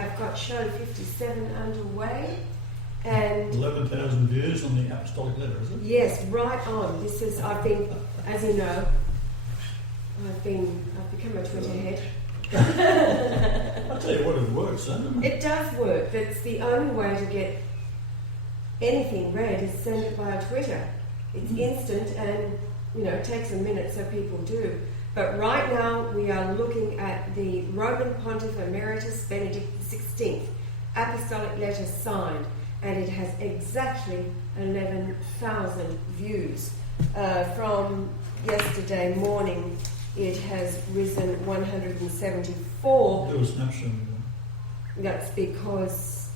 have got show 57 underway. And 11,000 views on the Apostolic Letter, is it? yes, right on. This is, I've been, as you know, I've become a Twitter head. I'll tell you what, it works, doesn't it? It does work. That's the only way to get anything read is send it via Twitter. It's instant and, it takes a minute, so people do. But right now we are looking at the Roman Pontiff Emeritus Benedict XVI Apostolic Letter signed, and it has exactly 11,000 views. From yesterday morning, it has risen 174. Do a snapshot. That's because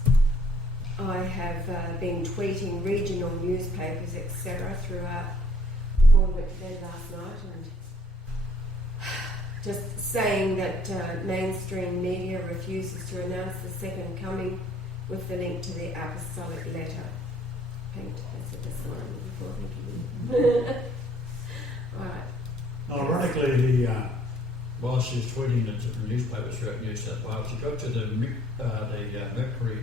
I have been tweeting regional newspapers, etc., throughout before we went to bed last night, and just saying that mainstream media refuses to announce the second coming with the link to the Apostolic Letter. Paint, that's the one before thinking. Right. Ironically, while she was tweeting the newspapers throughout New South Wales, she got to the Mercury.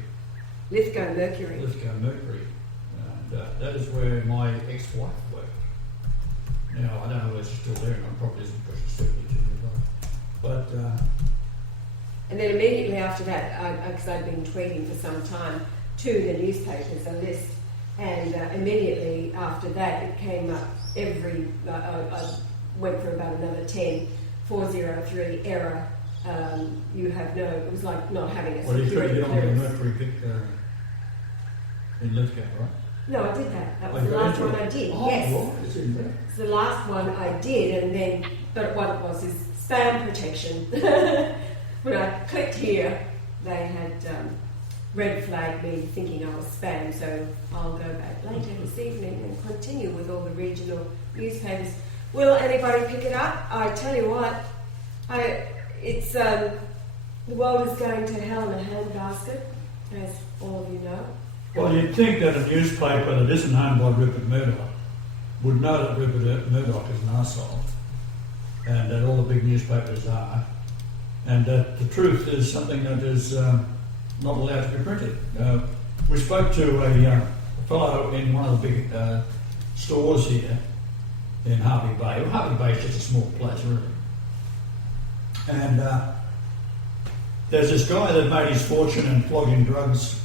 Lithgow Mercury. Lithgow Mercury. And that is where my ex-wife worked. Now, I don't know whether she's still there, and I'm probably isn't because she's 72 years old. But and then immediately after that, because I'd been tweeting for some time to the newspapers, a list, and immediately after that it came up I went for about another 10, 403 error, you have no, it was like not having a security Well, you couldn't get on the clearance. Mercury pick in Lithgow, right? No, I did that. That was the last one I did. Oh, yes. right. It's in there. It's the last one I did, and then, but what it was is spam protection. When I clicked here, they had red flagged me thinking I was spam, so I'll go back later this evening and continue with all the regional newspapers. Will anybody pick it up? I tell you what, it's the world is going to hell in a handbasket, as all of you know. Well, you'd think that a newspaper that isn't owned by Rupert Murdoch would know that Rupert Murdoch is an arsehole, and that all the big newspapers are, and that the truth is something that is not allowed to be printed. We spoke to a fellow in one of the big stores here in Harvey Bay. Well, Harvey Bay is just a small place, really. And there's this guy that made his fortune in flogging drugs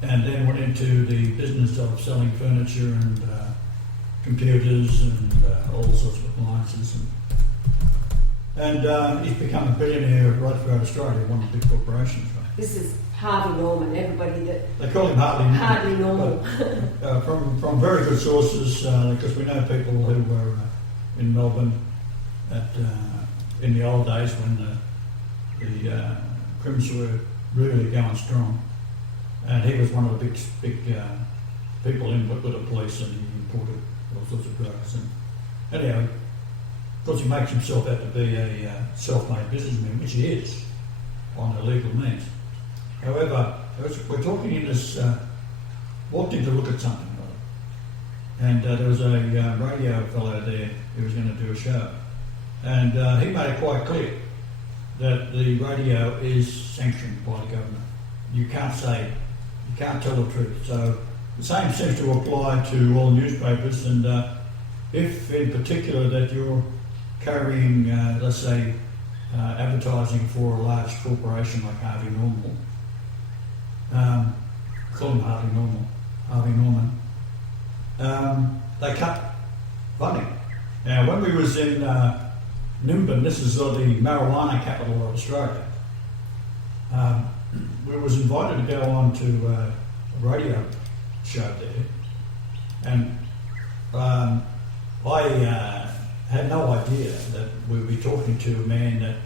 and then went into the business of selling furniture and computers and all sorts of appliances. And he's become a billionaire right throughout Australia, one of the big corporations. Right? This is Harvey Norman, everybody that... They call him Hardly Norman. Hardly Norman. From very good sources, because we know people who were in Melbourne in the old days when the Crims were really going strong. And he was one of the big people in with the police, and he imported all sorts of drugs. And anyhow, of course, he makes himself out to be a self-made businessman, which he is, on illegal means. However, we're talking in this, walked in to look at something, and there was a radio fellow there who was going to do a show. And he made it quite clear that the radio is sanctioned by the government. You can't tell the truth. So the same seems to apply to all newspapers, and if in particular that you're carrying, let's say, advertising for a large corporation like Harvey Norman, call him Harvey Norman, they cut funding. Now, when we was in Nimbin, this is the marijuana capital of Australia, we was invited to go on to a radio show there, and I had no idea that we would be talking to a man that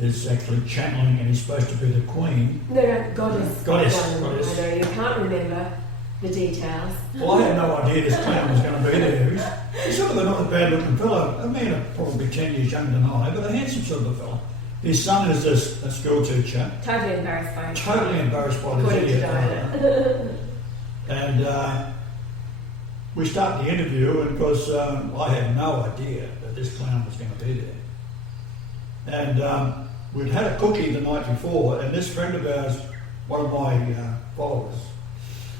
is actually channeling, and he's supposed to be the Queen. No, goddess. Goddess. I know, you can't remember the details. Well, I had no idea this clown was going to be there. He's sort of not a bad looking fellow, a man probably 10 years younger than I, but a handsome sort of a fellow. His son is a school teacher. Totally embarrassed by it. Totally embarrassed by this According to idiot. And we start the interview, and of course I had no idea that this clown was going to be there. And we'd had a cookie the night before, and this friend of ours, one of my followers,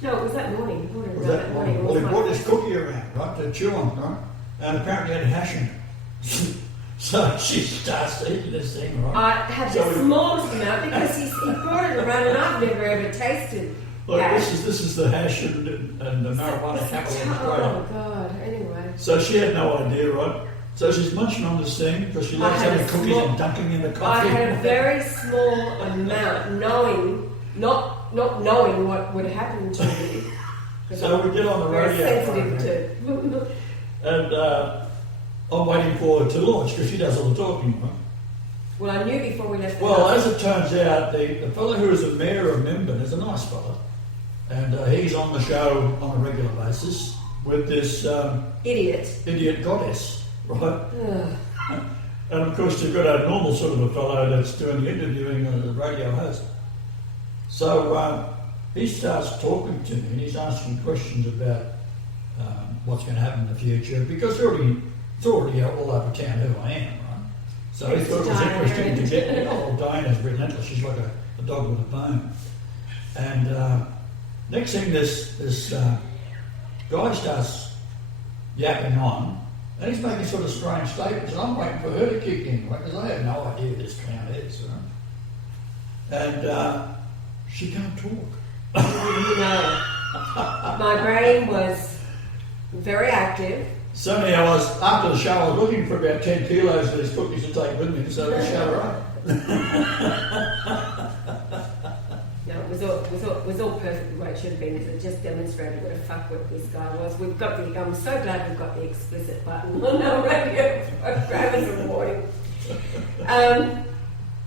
No, it was that morning. He brought it was around that morning, well, he brought this cookie around, right, to chew on, right, and apparently had hash in it. So she starts eating this thing, right? I had the smallest amount because he brought it around and I've never ever tasted Look, hash. this is the hash and the marijuana capital of Australia. Oh God! Anyway. So she had no idea, right? So she's munching on this thing because she likes having cookies and dunking in the coffee. I had a very small amount, not knowing what would happen to me. So we get on the radio. Very sensitive to. And I'm waiting for her to launch because she does all the talking, right? Well, I knew before we left the Well, house. as it turns out, the fellow who is the mayor of Memben is a nice fellow. And he's on the show on a regular basis with this idiot goddess, right? And of course, you've got a normal sort of a fellow that's doing the interviewing as a radio host. So he starts talking to me and he's asking questions about what's going to happen in the future because it's already all over town who I am, right? So he thought it was interesting to get me. Oh, Diana's relentless. She's like a dog with a bone. And next thing, this guy starts yapping on, and he's making sort of strange statements, and I'm waiting for her to kick in, right? Because I have no idea who this clown is, right? And she can't talk. No. My brain was very active. So anyhow, after the show, I was looking for about 10 kilos of these cookies to take with me, so we shut her up. No, it was all perfect the way it should have been. It just demonstrated what a fuckwit this guy was. I'm so glad we've got the explicit button on our radio program as a warning.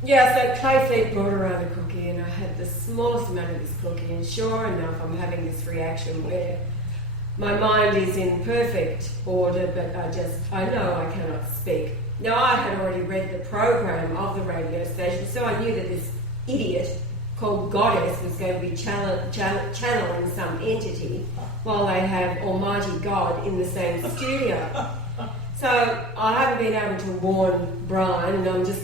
So Clayfleet brought around a cookie and I had the smallest amount of this cookie, and sure enough I'm having this reaction where my mind is in perfect order, but I know I cannot speak. Now, I had already read the program of the radio station, so I knew that this idiot called Goddess was going to be channeling some entity while they have Almighty God in the same studio. So I haven't been able to warn Brian, and I'm just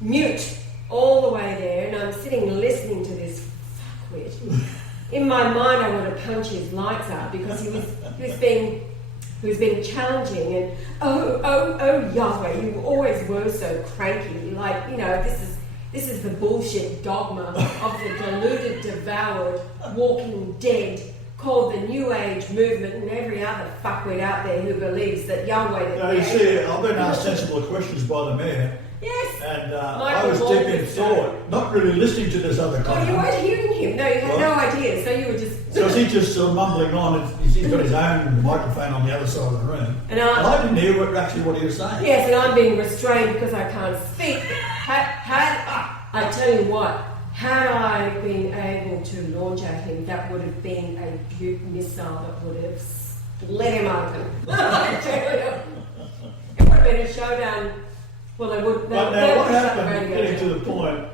mute all the way there, and I'm sitting listening to this fuckwit. In my mind, I want to punch his lights out because he was being challenging and oh Yahweh, you always were so cranky. Like, this is the bullshit dogma of the deluded, devoured, walking dead, called the New Age movement, and every other fuckwit out there who believes that Yahweh. Now you see, I've been asked sensible questions by the mayor. Yes. And I was deep in thought, not really listening to this other guy. Oh, you weren't hearing him? No, you had no idea, so you were just... So he's just mumbling on, and he's got his own microphone on the other side of the room. And I didn't hear what he was saying. Yes, and I'm being restrained because I can't speak. I tell you what, had I been able to launch at him, that would have been a Butte missile that would have split him open. I tell you. It would have been a showdown. Well, they would. But now, what happened, getting to the point,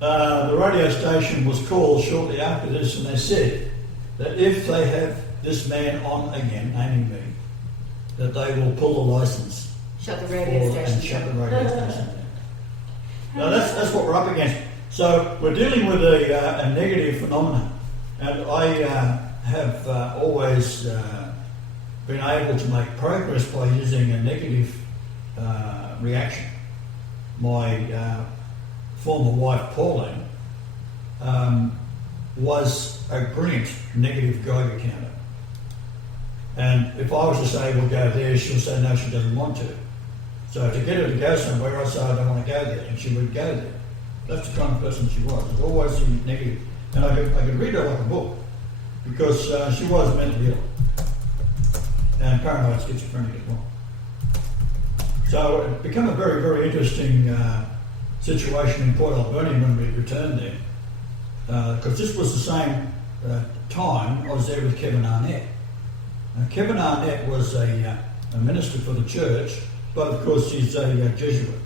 the radio station was called shortly after this, and they said that if they have this man on again, naming me, that they will pull the license. Shut the radio station. And shut the radio station down. Now, that's what we're up against. So, we're dealing with a negative phenomenon, and I have always been able to make progress by using a negative reaction. My former wife Pauline was a brilliant negative Geiger counter, and if I was to say we'll go there, she'll say no, she doesn't want to. So to get her to go somewhere, I say I don't want to go there, and she would go there. That's the kind of person she was. It was always negative, and I could read her like a book because she was mentally ill and paranoid schizophrenic as well. So it became a very, very interesting situation in Port Alberni when we returned there, because this was the same time I was there with Kevin Arnett. Now, Kevin Arnett was a minister for the church, but of course he's a Jesuit,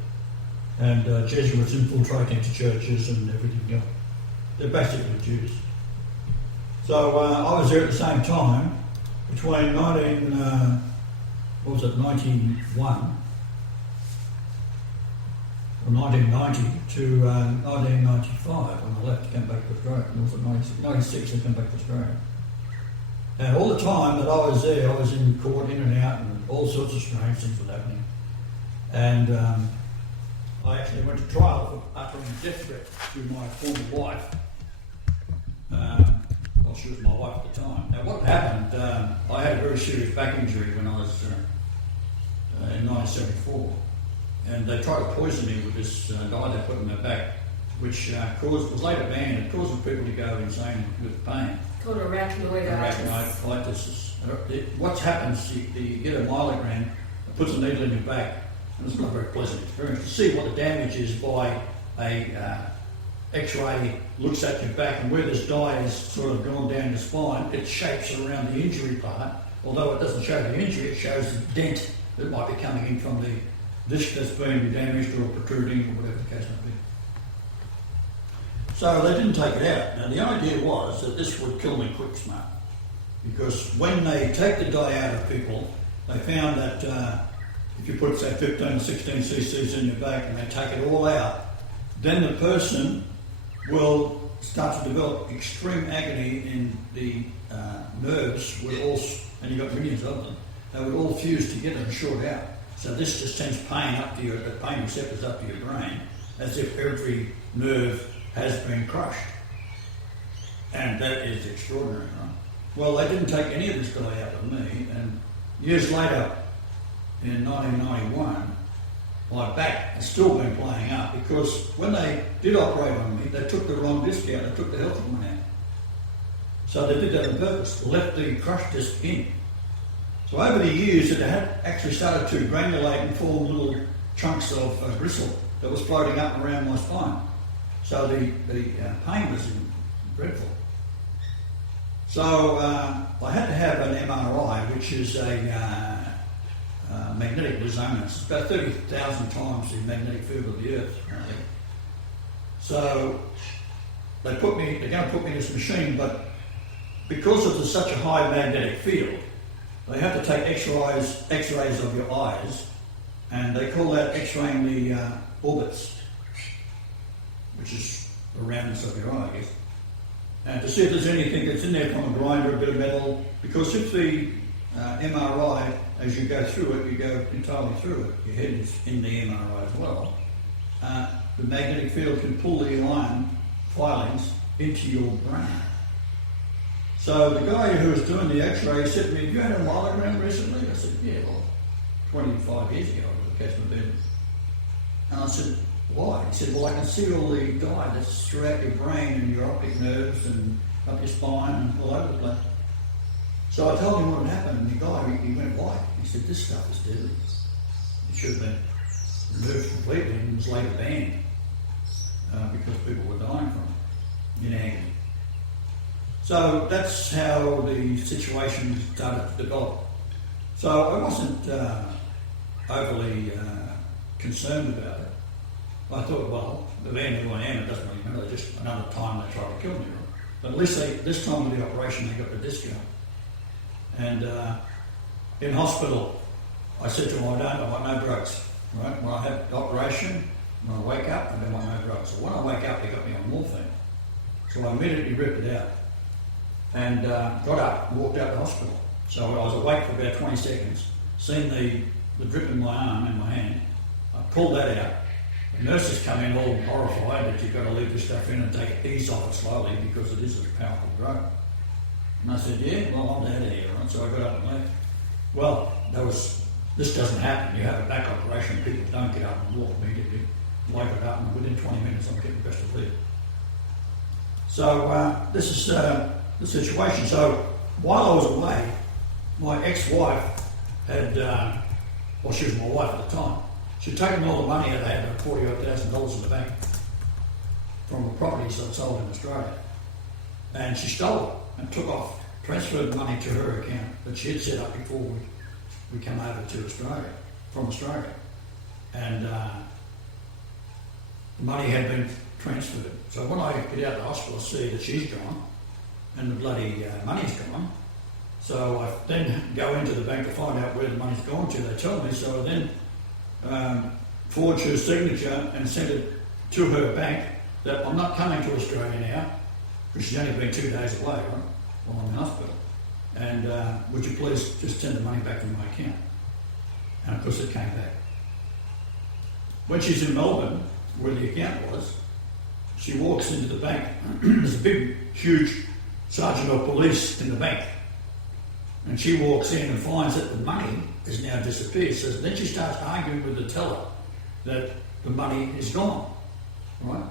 and Jesuits infiltrate into churches and everything else. They're basically Jews. So I was there at the same time between 91 from 1990 to 1995 when I left to come back to Australia. It was 96 I came back to Australia. And all the time that I was there, I was in court, in and out, and all sorts of strange things were happening. And I actually went to trial for uttering a death threat to my former wife. Well, she was my wife at the time. Now, what happened, I had a very serious back injury when I was in 1974. And they tried to poison me with this dye they put in my back, which was later banned. It causes people to go insane with pain. Called arachnoiditis. What happens, you get a myelogram, it puts a needle in your back, and it's not a very pleasant experience. To see what the damage is by a X-ray looks at your back, and where this dye is sort of gone down your spine, it shapes around the injury part. Although it doesn't show the injury, it shows the dent that might be coming in from the disc that's been damaged or protruding or whatever the case may be. So they didn't take it out. Now the idea was that this would kill me quick smart, because when they take the dye out of people, they found that if you put say 15 16 cc's in your back and they take it all out, then the person will start to develop extreme agony in the nerves, and you've got millions of them, they would all fuse together and short out. So this just sends pain up to the pain receptors up to your brain, as if every nerve has been crushed. And that is extraordinary, right? Well, they didn't take any of this dye out of me, and years later, in 1991, my back has still been playing up, because when they did operate on me, they took the wrong disc out, they took the healthy one out. So they did that on purpose, left the crushed disc in. So over the years, it had actually started to granulate and form little chunks of gristle that was floating up and around my spine. So the pain was dreadful. So I had to have an MRI, which is a magnetic resonance. It's about 30,000 times the magnetic field of the Earth, apparently. So they're going to put me in this machine, but because of such a high magnetic field, they have to take X-rays of your eyes, and they call that X-raying the orbits, which is the roundness of your eye, I guess, and to see if there's anything that's in there from a grinder, a bit of metal, because if the MRI, as you go through it, you go entirely through it, your head is in the MRI as well, the magnetic field can pull the ion filings into your brain. So the guy who was doing the X-ray said to me, "Have you had a myelogram recently?" I said, "Yeah, well, 25 years ago, I was a case of bed." And I said, "Why?" He said, "Well, I can see all the dye that's throughout your brain and your optic nerves and up your spine and all over the place." So I told him what had happened, and the guy, he went white. He said, "This stuff is deadly. It should have been removed completely and was later banned because people were dying from it in agony." So that's how the situation started to develop. So I wasn't overly concerned about it. I thought, well, the man who I am, it doesn't really matter, just another time they tried to kill me. But at least this time of the operation, they got the disc out. And in hospital, I said to them, I want no drugs. Right? When I had the operation, when I wake up, I don't want no drugs. So when I wake up, they got me on morphine. So I immediately ripped it out and got up and walked out of the hospital. So I was awake for about 20 seconds, seen the drip in my arm and my hand. I pulled that out. The nurses come in all horrified that you've got to leave this stuff in and ease off it slowly because it is a powerful drug. And I said, "Yeah, well, I'm out of here." Right? So I got up and left. Well, this doesn't happen. You have a back operation, people don't get up and walk immediately. I got up and within 20 minutes I'm getting best of live. So this is the situation. So while I was away, my ex-wife had, she was my wife at the time, she'd taken all the money out. They had about $40,000 in the bank from the properties I'd sold in Australia. And she stole it and took off, transferred the money to her account that she had set up before we came over to Australia, from Australia. And the money had been transferred. So when I get out of the hospital, I see that she's gone and the bloody money's gone. So I then go into the bank to find out where the money's gone to. They tell me. So I then forged her signature and sent it to her bank that I'm not coming to Australia now, because she's only been 2 days away, right, while I'm in hospital. And would you please just send the money back to my account? And of course it came back. When she's in Melbourne, where the account was, she walks into the bank. There's a big, huge sergeant of police in the bank. And she walks in and finds that the money has now disappeared. So then she starts arguing with the teller that the money is gone, right?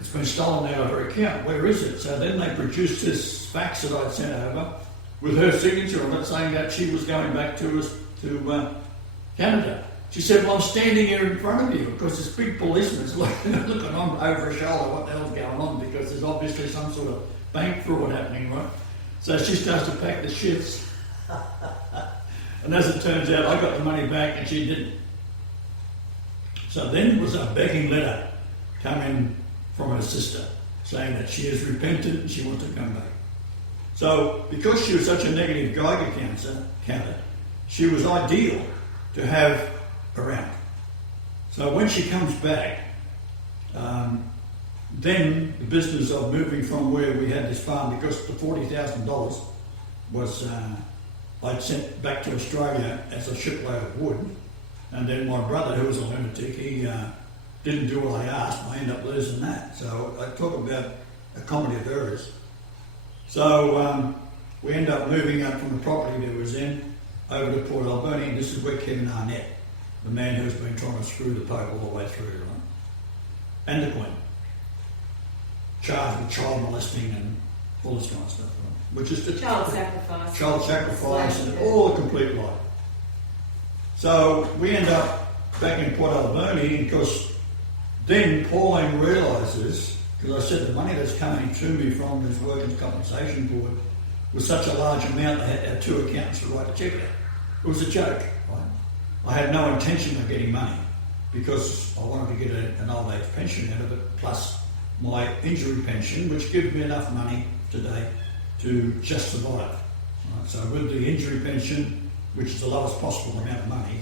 It's been stolen out of her account. Where is it? So then they produced this fax that I'd sent over with her signature on it, saying that she was going back to Canada. She said, well, I'm standing here in front of you, because this big policeman's looking on over her shoulder, what the hell's going on, because there's obviously some sort of bank fraud happening, right? So she starts to pack the shits. And as it turns out, I got the money back and she didn't. So then it was a begging letter coming from her sister, saying that she has repented and she wants to come back. So because she was such a negative Geiger counter, she was ideal to have around. So when she comes back, then the business of moving from where we had this farm, because the $40,000 was I'd sent back to Australia as a shipload of wood, and then my brother, who was a lunatic, he didn't do what I asked, and I ended up losing that. So I talk about a comedy of errors. So we ended up moving up from the property that was in over to Port Alberni, and this is where Kevin Arnett, the man who's been trying to screw the Pope all the way through, right? And the Queen, charged with child molesting and all this kind of stuff, right? Which is the child sacrifice. Child sacrifice and all a complete lie. So we end up back in Port Alberni, because then Pauline realises, because I said the money that's coming to me from this Workers' Compensation Board was such a large amount, they had to have two accountants to write a cheque out. It was a joke, right? I had no intention of getting money, because I wanted to get an old age pension out of it, plus my injury pension, which gives me enough money today to just survive. Right? So with the injury pension, which is the lowest possible amount of money,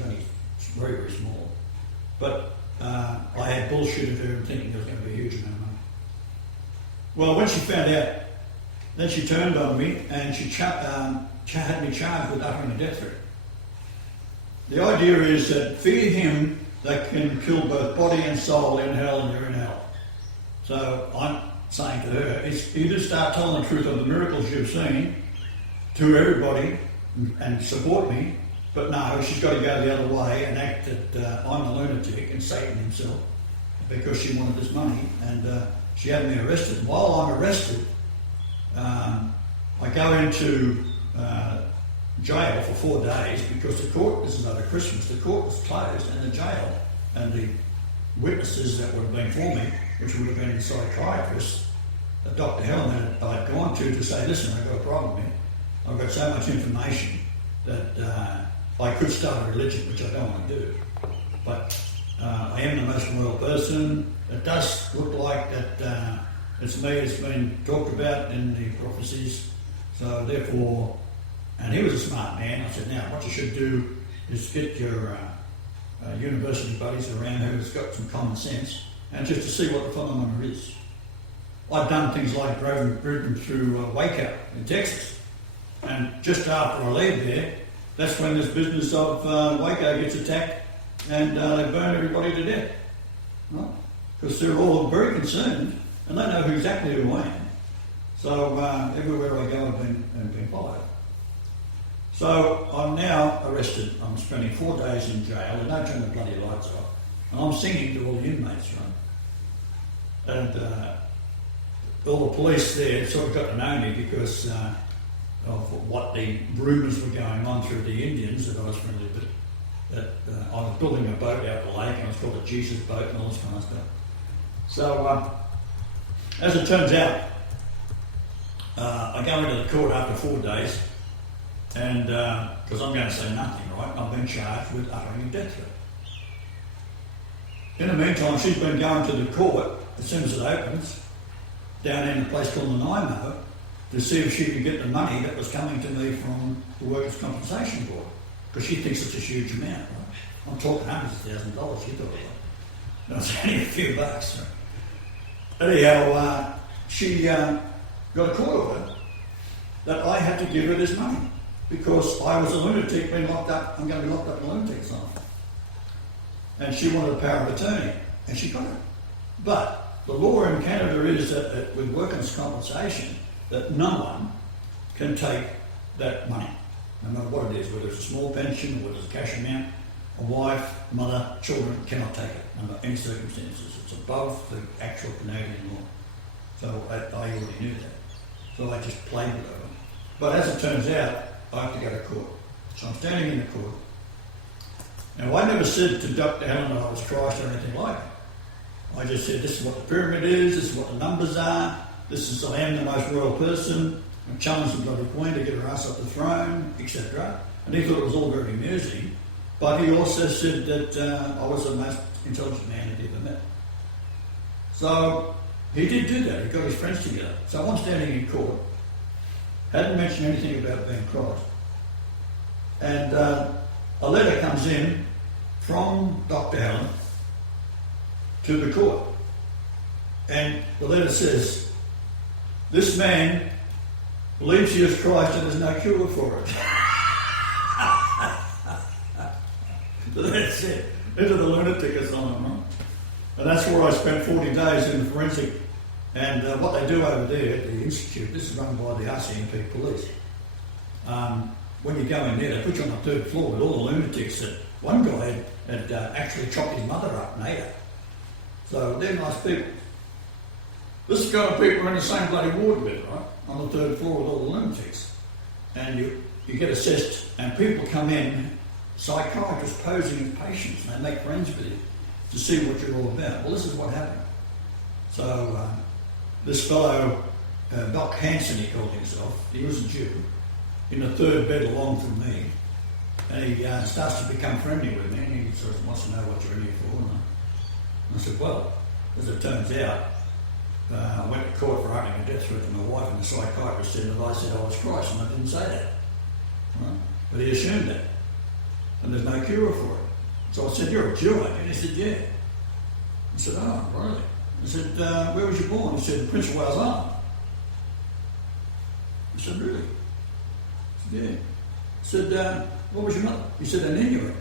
it's very, very small. But I had bullshitted her and thinking there was going to be a huge amount of money. Well, when she found out, then she turned on me and she had me charged with uttering a death threat. The idea is that fear him that can kill both body and soul in hell, and you're in hell. So I'm saying to her, it's either start telling the truth of the miracles you've seen to everybody and support me, but no, she's got to go the other way and act that I'm a lunatic and Satan himself, because she wanted this money, and she had me arrested. While I'm arrested, I go into jail for 4 days, because the court, this is over Christmas, the court was closed, and the jail and the witnesses that would have been for me, which would have been the psychiatrist, Dr. Helen, that I'd gone to say, listen, I've got a problem here. I've got so much information that I could start a religion, which I don't want to do. But I am the most loyal person. It does look like that it's me that's been talked about in the prophecies. So therefore, and he was a smart man. I said, now what you should do is get your university buddies around who's got some common sense, and just to see what the phenomenon is. I've done things like driven through Waco in Texas, and just after I leave there, that's when this business of Waco gets attacked, and they burn everybody to death, right? Because they're all very concerned, and they know exactly who I am. So everywhere I go, I've been followed. So I'm now arrested. I'm spending 4 days in jail. They don't turn the bloody lights off. And I'm singing to all the inmates, right? And all the police there sort of got to know me because of what the rumours were going on through the Indians that I was friendly with. That I was building a boat out the lake, and it was called a Jesus boat and all this kind of stuff. So as it turns out, I go into the court after 4 days, and because I'm going to say nothing, right? I've been charged with uttering a death threat. In the meantime, she's been going to the court as soon as it opens, down in a place called Nanaimo, to see if she could get the money that was coming to me from the Workers' Compensation Board, because she thinks it's a huge amount, right? I'm talking hundreds of $1,000, you thought it. No, it's only a few bucks. Anyhow, she got a court order that I had to give her this money because I was a lunatic being locked up. I'm going to be locked up in a lunatic asylum. And she wanted a power of attorney, and she got it. But the law in Canada is that with workers' compensation, that no one can take that money, no matter what it is, whether it's a small pension or whether it's a cash amount. A wife, mother, children cannot take it under any circumstances. It's above the actual Canadian law. So I already knew that. So I just played with it. But as it turns out, I have to go to court. So I'm standing in the court. Now I never said to Dr. Helen that I was Christ or anything like it. I just said, this is what the pyramid is, this is what the numbers are, this is, I am the most royal person, I'm challenging the bloody Queen to get her ass up the throne, etc. And he thought it was all very amusing. But he also said that I was the most intelligent man he'd ever met. So he did do that. He got his friends together. So I'm standing in court, hadn't mentioned anything about being Christ. And a letter comes in from Dr. Helen to the court. And the letter says, this man believes he is Christ and there's no cure for it. So that's it. Into the lunatic asylum, right? And that's where I spent 40 days in the forensic. And what they do over there at the Institute, this is run by the RCMP police. When you go in there, they put you on the third floor with all the lunatics that one guy had actually chopped his mother up and ate her. So they're nice people. This kind of people are in the same bloody ward with, right? On the third floor with all the lunatics. And you get assessed, and people come in, psychiatrists posing as patients, and they make friends with you to see what you're all about. Well, this is what happened. So this fellow, Doc Hansen, he called himself, he was a Jew, in the third bed along from me, and he starts to become friendly with me, and he sort of wants to know what you're in here for. And I said, well, as it turns out, I went to court for uttering a death threat to my wife, and the psychiatrist said that I said I was Christ, and I didn't say that. Right? But he assumed that. And there's no cure for it. So I said, you're a Jew, aren't you? And he said, yeah. I said, oh, really? I said, where was you born? He said, Prince of Wales Island. I said, really? I said, yeah. I said, what was your mother? He said, an Inuit,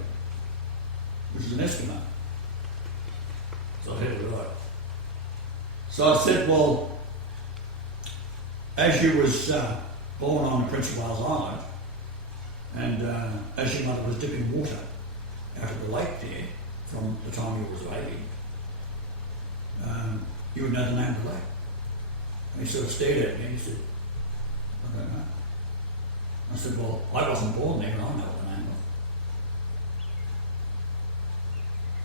which is an Eskimo. So I had it right. So I said, well, as you was born on Prince of Wales Island, and as your mother was dipping water out of the lake there from the time you was a baby, you would know the name of the lake. And he sort of stared at me and he said, I don't know. I said, well, I wasn't born there and I know what the name was.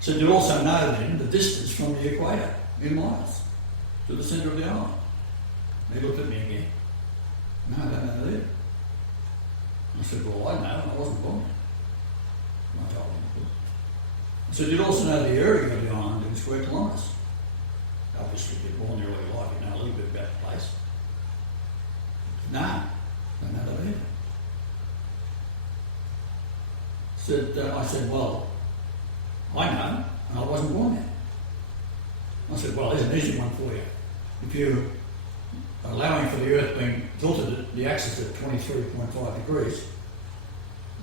So you also know then the distance from the equator in miles to the centre of the island. He looked at me again. No, I don't know that. I said, well, I know, I wasn't born there. I told him. I said, you'd also know the area of the island in square kilometres. Obviously, if you're born there all your life, you know a little bit about the place. No, I don't know that either. I said, well, I know, and I wasn't born there. I said, well, there's an easy one for you. If you're allowing for the Earth being tilted at the axis at 23.5 degrees,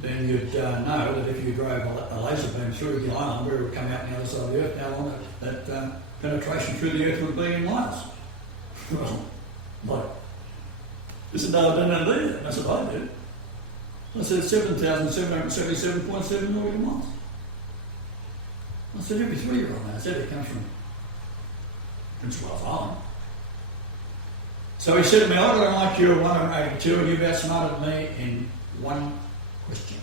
then you'd know that if you drove a laser beam through the island, where it would come out on the other side of the Earth, how long that penetration through the Earth would be in miles. Well, like, this is no, I don't know that. I said, I did. I said, 7,777.7 million miles. I said, every 3-year-old knows that. It comes from Prince of Wales Island. So he said to me, I've got an IQ of 182 and you've outsmarted me in one question.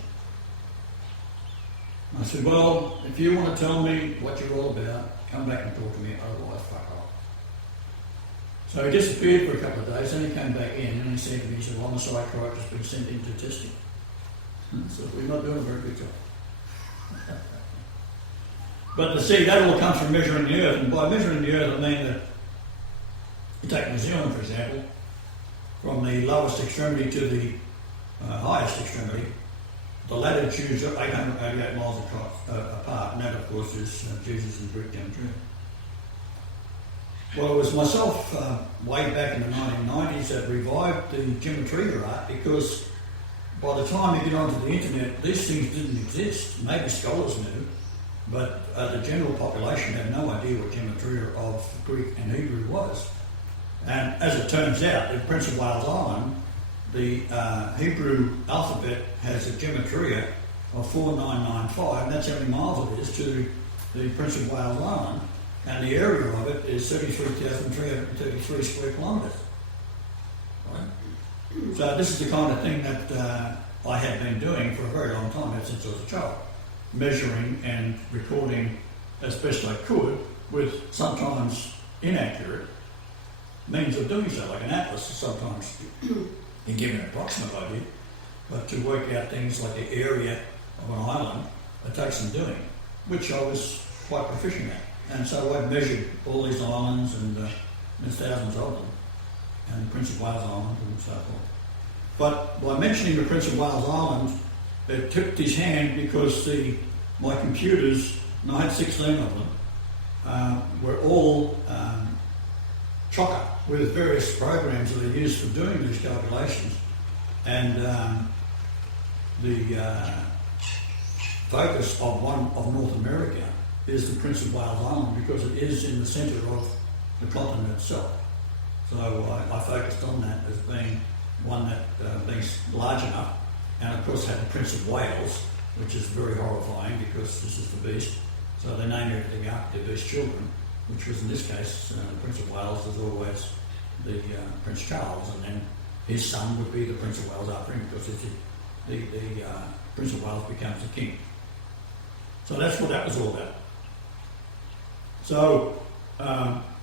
I said, well, if you want to tell me what you're all about, come back and talk to me, otherwise fuck off. So he disappeared for a couple of days, then he came back in and he said to me, he said, well, I'm a psychiatrist been sent in to testing. So we're not doing a very good job. But to see, that all comes from measuring the Earth, and by measuring the Earth I mean that you take New Zealand, for example, from the lowest extremity to the highest extremity, the latitudes are 888 miles apart, and that, of course, is Jesus in Greek geometry. Well, it was myself way back in the 1990s that revived the gematria art, because by the time you get onto the internet, these things didn't exist. Maybe scholars knew, but the general population had no idea what gematria of Greek and Hebrew was. And as it turns out, in Prince of Wales Island, the Hebrew alphabet has a gematria of 4995, and that's how many miles it is to the Prince of Wales Island, and the area of it is 33,333 square kilometres. Right? So this is the kind of thing that I had been doing for a very long time, ever since I was a child, measuring and recording as best I could with sometimes inaccurate means of doing so, like an atlas sometimes you give an approximate idea, but to work out things like the area of an island, it takes some doing, which I was quite proficient at. And so I measured all these islands, and there's thousands of them, and the Prince of Wales Island and so forth. But by mentioning the Prince of Wales Island, it tipped his hand, because my computers, and I had 16 of them, were all chocker with various programs that are used for doing these calculations. And the focus of one of North America is the Prince of Wales Island, because it is in the centre of the continent itself. So I focused on that as being one that being large enough, and of course had the Prince of Wales, which is very horrifying because this is the beast. So they name everything after their beast children, which was in this case the Prince of Wales is always the Prince Charles, and then his son would be the Prince of Wales after him, because the Prince of Wales becomes the king. So that's what that was all about. So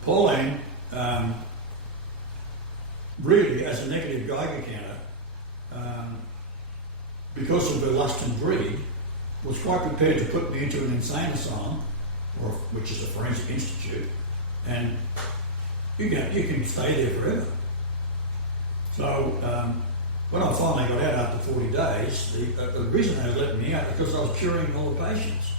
Pauline, really, as a negative Geiger counter, because of her lust and greed, was quite prepared to put me into an insane asylum, which is a forensic institute, and you can stay there forever. So when I finally got out after 40 days, the reason they let me out is because I was curing all the patients.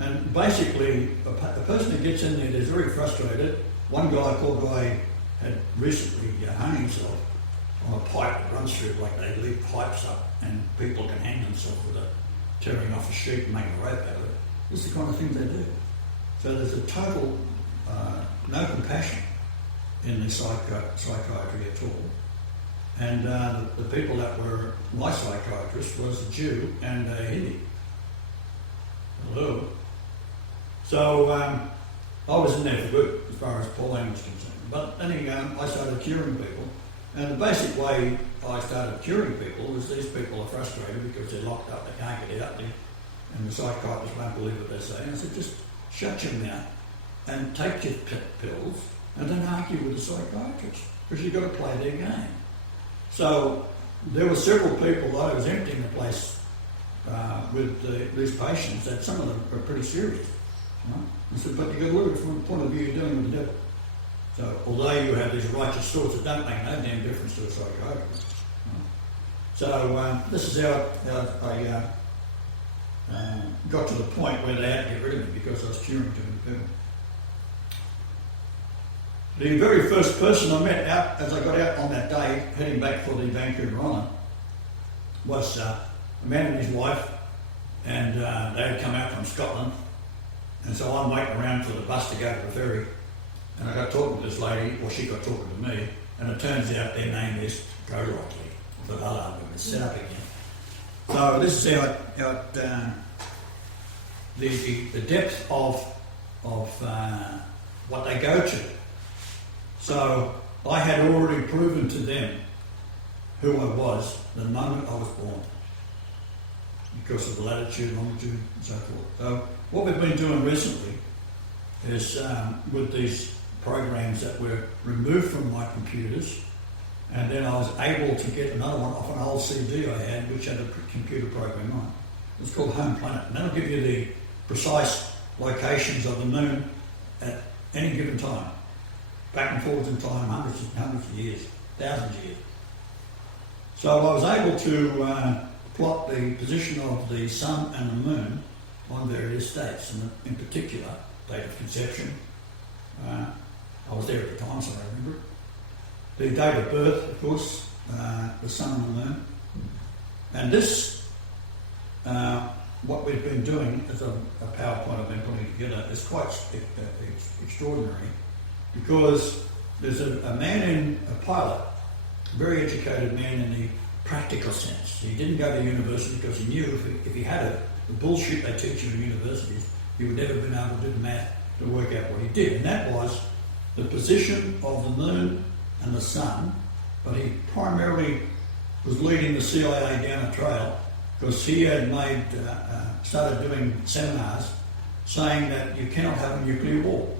And basically, a person who gets in there is very frustrated. One guy, poor guy, had recently hung himself on a pipe that runs through, like they leave pipes up and people can hang themselves with it, tearing off a sheet and making a rope out of it. This is the kind of thing they do. So there's a total no compassion in the psychiatry at all. And the people that were my psychiatrist was a Jew and a Hindi. Hello. So I was in there for good as far as Pauline was concerned. But then I started curing people. And the basic way I started curing people was these people are frustrated because they're locked up, they can't get out, and the psychiatrist won't believe what they say. And I said, just shut your mouth and take your pills and don't argue with the psychiatrist, because you've got to play their game. So there were several people, I was emptying the place with these patients, that some of them were pretty serious. You know? I said, but you've got to look at it from the point of view you're dealing with the devil. So although you have these righteous thoughts that don't make no damn difference to a psychiatrist. So this is how I got to the point where they had to get rid of me because I was curing too many people. The very first person I met out as I got out on that day, heading back for the Vancouver Island, was a man and his wife, and they had come out from Scotland, and so I'm waiting around for the bus to go to the ferry, and I got talking to this lady, or she got talking to me, and it turns out their name is Golightly. I thought, hello, we were set up again. So this is how the depth of what they go to. So I had already proven to them who I was the moment I was born, because of the latitude, longitude, and so forth. So what we've been doing recently is with these programs that were removed from my computers, and then I was able to get another one off an old CD I had, which had a computer program on it. It's called Home Planet, and that'll give you the precise locations of the moon at any given time, back and forwards in time, hundreds of years, thousands of years. So I was able to plot the position of the sun and the moon on various dates, and in particular, date of conception. I was there at the time, so I remember it. The date of birth, of course, the sun and the moon. And this, what we've been doing as a PowerPoint I've been putting together is quite extraordinary, because there's a man a pilot, a very educated man in the practical sense. He didn't go to university because he knew if he had it, the bullshit they teach you in universities, he would never have been able to do the math to work out what he did. And that was the position of the moon and the sun, but he primarily was leading the CIA down a trail because he had started doing seminars saying that you cannot have a nuclear war,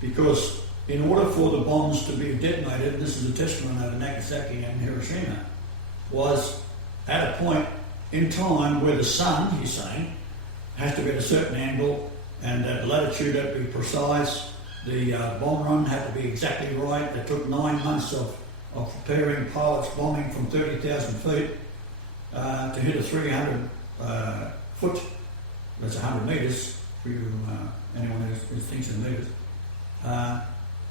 because in order for the bombs to be detonated, and this is a testament over Nagasaki and Hiroshima, was at a point in time where the sun, he's saying, has to be at a certain angle, and that latitude had to be precise. The bomb run had to be exactly right. It took 9 months of preparing pilots bombing from 30,000 feet to hit a 300 foot, that's 100 metres, for you, anyone who thinks in metres.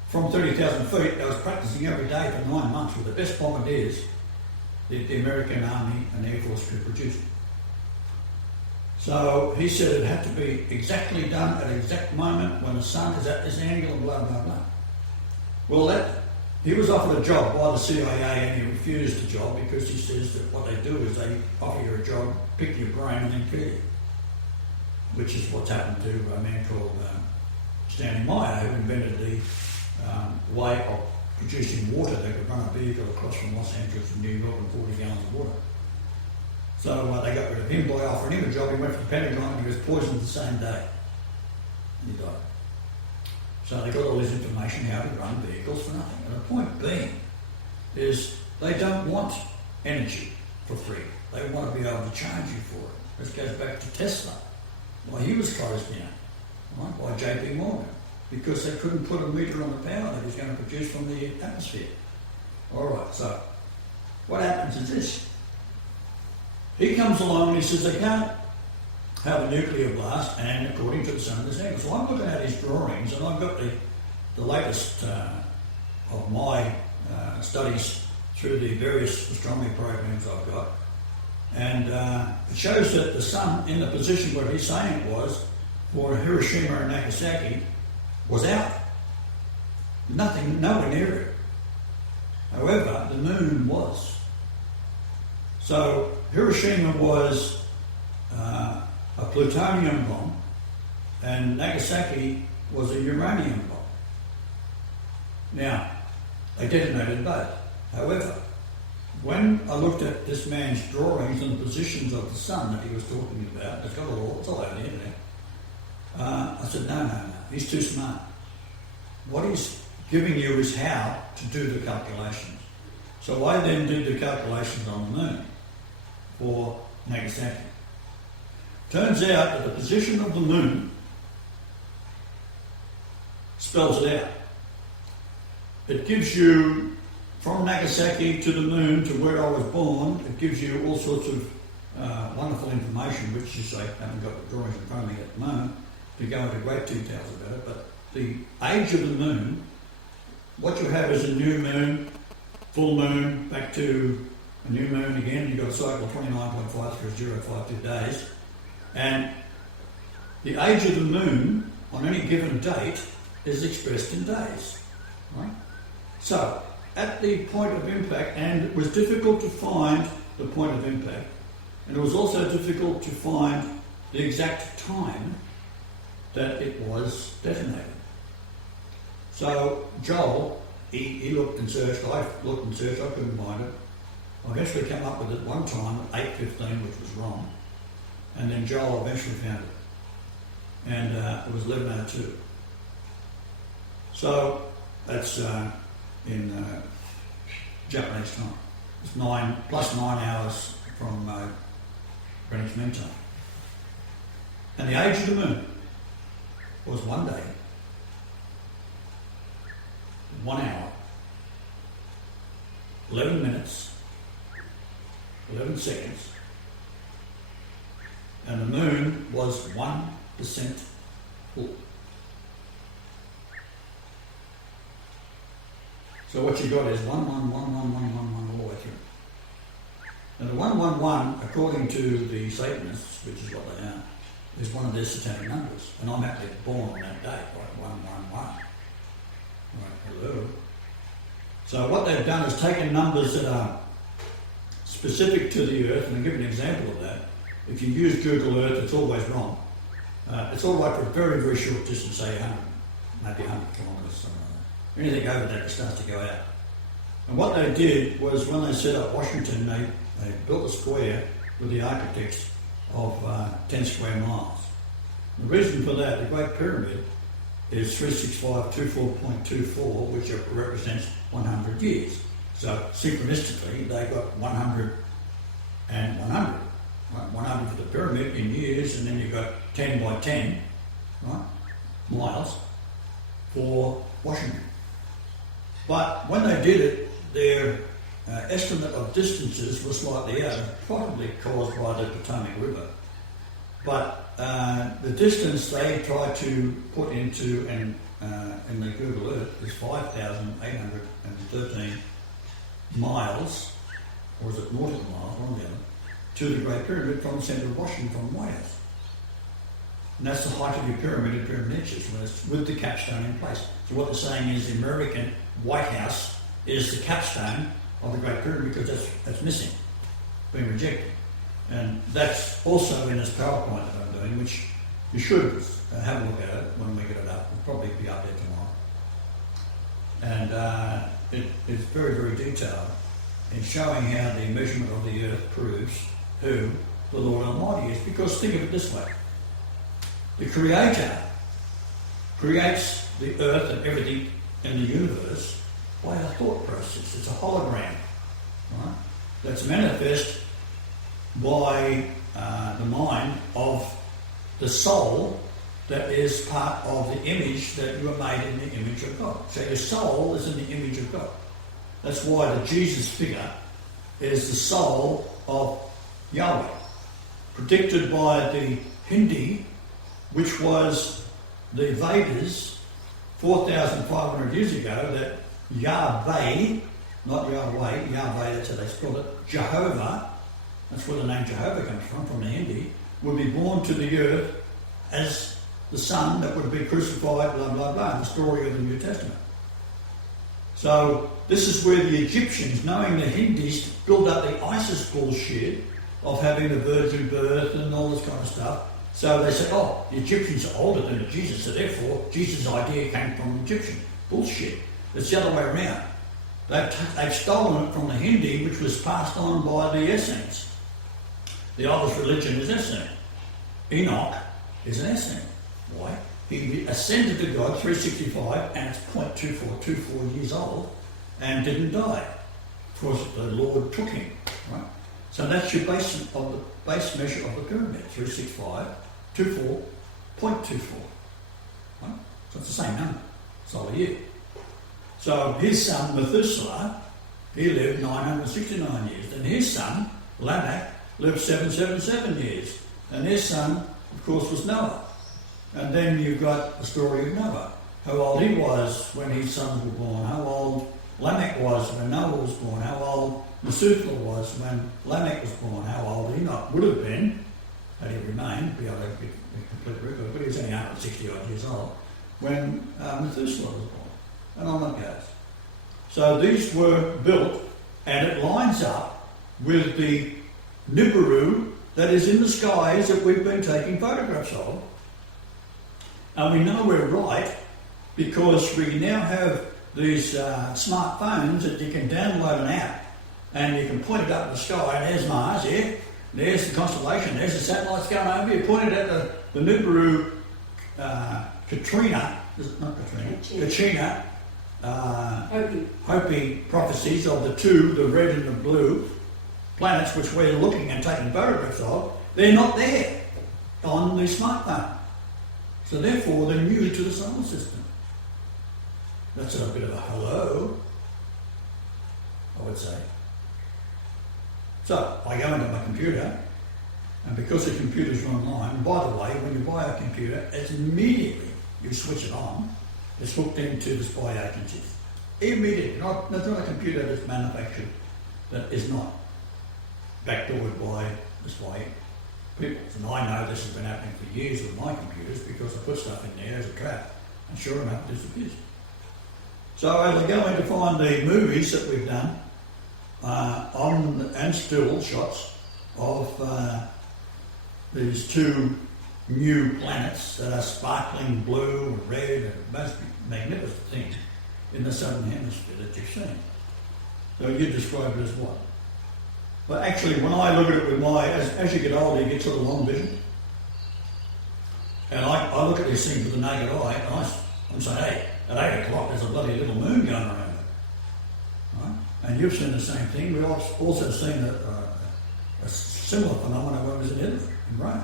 From 30,000 feet, they was practicing every day for 9 months with the best bombardiers the American Army and Air Force could produce. So he said it had to be exactly done at an exact moment when the sun is at this angle and blah, blah, blah. Well, he was offered a job by the CIA and he refused the job because he says that what they do is they offer you a job, pick your brain and then kill you, which is what's happened to a man called Stanley Meyer, who invented the way of producing water that could run a vehicle across from Los Angeles to New York in 40 gallons of water. So they got rid of him by offering him a job. He went to the Pentagon and he was poisoned the same day. And he died. So they got all this information how to run vehicles for nothing. And the point being is they don't want energy for free. They want to be able to charge you for it. This goes back to Tesla. Why he was closed down, right, by JP Morgan, because they couldn't put a meter on the power that was going to produce from the atmosphere. All right, so what happens is this. He comes along and he says they can't have a nuclear blast, and according to the sun, this angle. So I'm looking at his drawings, and I've got the latest of my studies through the various astronomy programs I've got, and it shows that the sun, in the position where he's saying it was, for Hiroshima and Nagasaki, was out. Nothing, nowhere near it. However, the moon was. So Hiroshima was a plutonium bomb, and Nagasaki was a uranium bomb. Now, they detonated both. However, when I looked at this man's drawings and the positions of the sun that he was talking about, it's all over the internet, I said, no, he's too smart. What he's giving you is how to do the calculations. So I then did the calculations on the moon for Nagasaki. Turns out that the position of the moon spells it out. It gives you, from Nagasaki to the moon to where I was born, it gives you all sorts of wonderful information, which is, I haven't got the drawings in front of me at the moment to go into great details about it, but the age of the moon, what you have is a new moon, full moon, back to a new moon again. You've got a cycle of 29.5 through 0.52 days. And the age of the moon on any given date is expressed in days. Right? So, at the point of impact, and it was difficult to find the point of impact, and it was also difficult to find the exact time that it was detonated. So Joel, he looked and searched, I looked and searched, I couldn't find it. I eventually came up with it one time at 8:15, which was wrong. And then Joel eventually found it. And it was 11:02. So that's in Japanese time. It's 9 hours from Greenwich Mean Time. And the age of the moon was 1 day, 1 hour, 11 minutes, 11 seconds, and the moon was 1% full. So what you got is 1, 1, 1, 1, 1, 1, 1 all the way through. And the 111, according to the Satanists, which is what they are, is one of their satanic numbers. And I'm actually born on that day, like 111. Right, hello. So what they've done is taken numbers that are specific to the Earth, and I'll give you an example of that. If you use Google Earth, it's always wrong. It's all right for a very, very short distance, say 100, maybe 100 kilometres, something like that. Anything over that, it starts to go out. And what they did was, when they set up Washington, they built a square with the architects of 10 square miles. The reason for that, the Great Pyramid, is 36524.24, which represents 100 years. So synchronistically, they got 100 and 100. Right? 100 for the pyramid in years, and then you've got 10 by 10, right, miles for Washington. But when they did it, their estimate of distances was slightly out, probably caused by the Potomac River. But the distance they tried to put into in the Google Earth is 5,813 miles, or is it nautical miles, one or the other, to the Great Pyramid from the centre of Washington, from the White House. And that's the height of your pyramid in pyramid inches, with the capstone in place. So what they're saying is the American White House is the capstone of the Great Pyramid, because that's missing, been rejected. And that's also in this PowerPoint that I'm doing, which you should have a look at it when we get it up. It'll probably be up there tomorrow. And it's very, very detailed in showing how the measurement of the Earth proves who the Lord Almighty is. Because think of it this way. The Creator creates the Earth and everything in the universe by a thought process. It's a hologram, right? That's manifest by the mind of the soul that is part of the image that you are made in the image of God. So your soul is in the image of God. That's why the Jesus figure is the soul of Yahweh, predicted by the Hindi, which was the Vedas 4,500 years ago, that Yahweh, not Yahweh, Yahweh, that's how they spelled it, Jehovah, that's where the name Jehovah comes from the Hindi, would be born to the earth as the Son that would be crucified, blah, blah, blah, in the story of the New Testament. So this is where the Egyptians, knowing the Hindis, built up the ISIS bullshit of having the virgin birth and all this kind of stuff. So they said, oh, the Egyptians are older than Jesus, so therefore Jesus' idea came from the Egyptian. Bullshit. It's the other way around. They've stolen it from the Hindi, which was passed on by the Essenes. The oldest religion is Essene. Enoch is an Essene. Why? He ascended to God, 365, and it's 0.2424 years old, and didn't die. Of course, the Lord took him, right? So that's your base measure of the pyramid, 365, 24, 0.24. Right? So it's the same number, solar year. So his son, Methuselah, he lived 969 years. And his son, Lamech, lived 777 years. And his son, of course, was Noah. And then you've got the story of Noah, how old he was when his sons were born, how old Lamech was when Noah was born, how old Methuselah was when Lamech was born, how old Enoch would have been, had he remained, be able to be a complete record, but he was only 160 odd years old when Methuselah was born, and on that goes. So these were built, and it lines up with the Nibiru that is in the skies that we've been taking photographs of. And we know we're right because we now have these smartphones that you can download an app and you can point it up in the sky, and there's Mars, yeah? There's the constellation, there's the satellites going over. You point it at the Nibiru Katrina, Hopi prophecies of the two, the red and the blue planets, which we're looking and taking photographs of. They're not there on the smartphone. So therefore, they're new to the solar system. That's a bit of a hello, I would say. So I go into my computer, And because the computers are online, and by the way, when you buy a computer, it's immediately you switch it on, it's hooked into the spy agencies. Immediately. There's not a computer that's manufactured that is not backdoored by the spy people. And I know this has been happening for years with my computers because I put stuff in there as a trap, and sure enough, it disappears. So as I go in to find the movies that we've done, and still shots of these two new planets that are sparkling blue and red and most magnificent things in the southern hemisphere that you've seen. So you describe it as what? But actually, when I look at it with as you get older, you get sort of long vision. And I look at these things with the naked eye, and I'm saying, hey, at 8 o'clock there's a bloody little moon going around it. Right? And you've seen the same thing. We've also seen a similar phenomenon when it was in Italy, in Rome.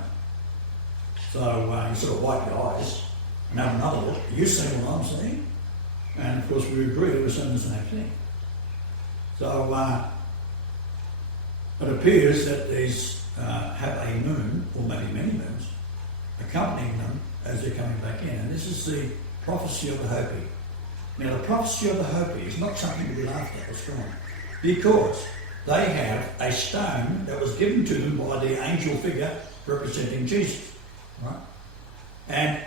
So you sort of wipe your eyes and have another look. You see what I'm seeing? And of course we agree we're seeing the same thing. So it appears that these have a moon, or maybe many moons, accompanying them as they're coming back in. And this is the prophecy of the Hopi. Now the prophecy of the Hopi is not something to be laughed at or scorned, because they have a stone that was given to them by the angel figure representing Jesus. Right? And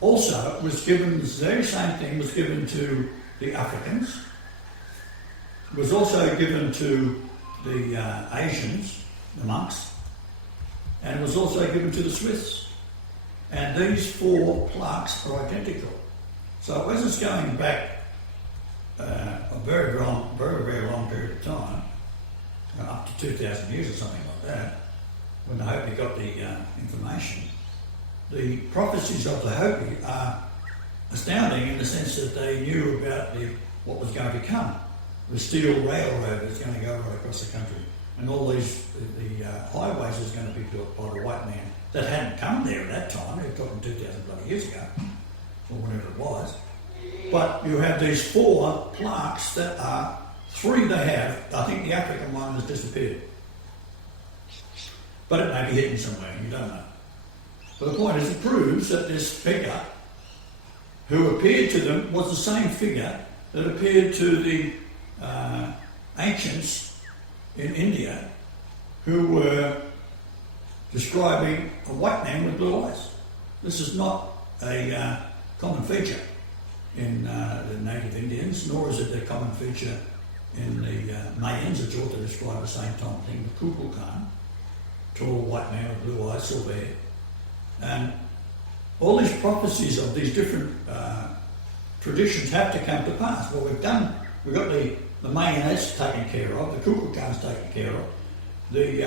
also it was given, this very same thing was given to the Africans, it was also given to the Asians, the monks, and it was also given to the Swiss. And these 4 plaques are identical. So as it's going back a very long period of time, up to 2,000 years or something like that, when the Hopi got the information, the prophecies of the Hopi are astounding in the sense that they knew about what was going to come. The steel railroad is going to go right across the country, and all the highways is going to be built by the white man that hadn't come there at that time. They're talking 2,000 bloody years ago, or whatever it was. But you have these 4 plaques that are 3 they have. I think the African one has disappeared, but it may be hidden somewhere. You don't know. But the point is, it proves that this figure who appeared to them was the same figure that appeared to the ancients in India, who were describing a white man with blue eyes. This is not a common feature in the native Indians, nor is it a common feature in the Mayans, which ought to describe the same type of thing. The Kukulkan, tall white man with blue eyes, silver hair. And all these prophecies of these different traditions have to come to pass. What we've done, we've got the Mayans taken care of, the Kukulkans taken care of, the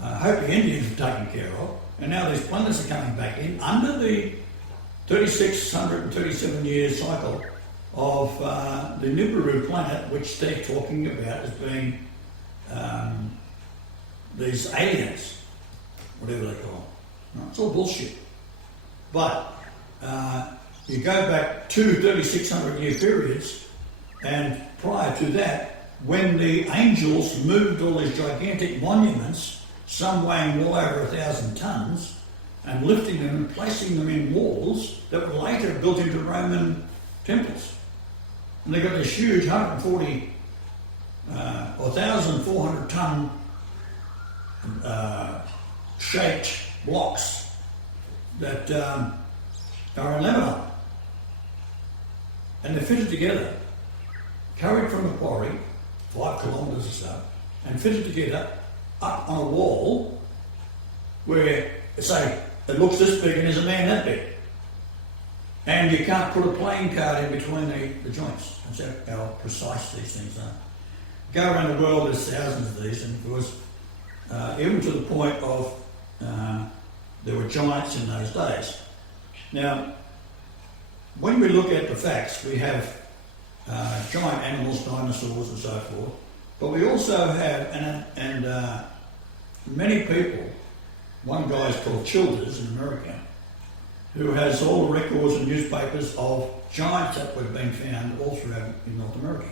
Hopi Indians are taken care of, and now these planets are coming back in under the 3,637 year cycle of the Nibiru planet, which they're talking about as being these aliens, whatever they call them. No, it's all bullshit. But you go back 2 3,600 year periods, and prior to that, when the angels moved all these gigantic monuments, some weighing well over 1,000 tons, and lifting them and placing them in walls that were later built into Roman temples. And they got this huge 140 or 1,400 ton shaped blocks that are in Lebanon. And they're fitted together, carried from the quarry, 5 kilometres or so, and fitted together up on a wall where, say, it looks this big and there's a man that big. And you can't put a playing card in between the joints. That's how precise these things are. Go around the world, there's thousands of these, and it was even to the point of there were giants in those days. Now, when we look at the facts, we have giant animals, dinosaurs and so forth, but we also have, and many people, one guy is called Childers in America, who has all the records and newspapers of giants that would have been found all throughout in North America.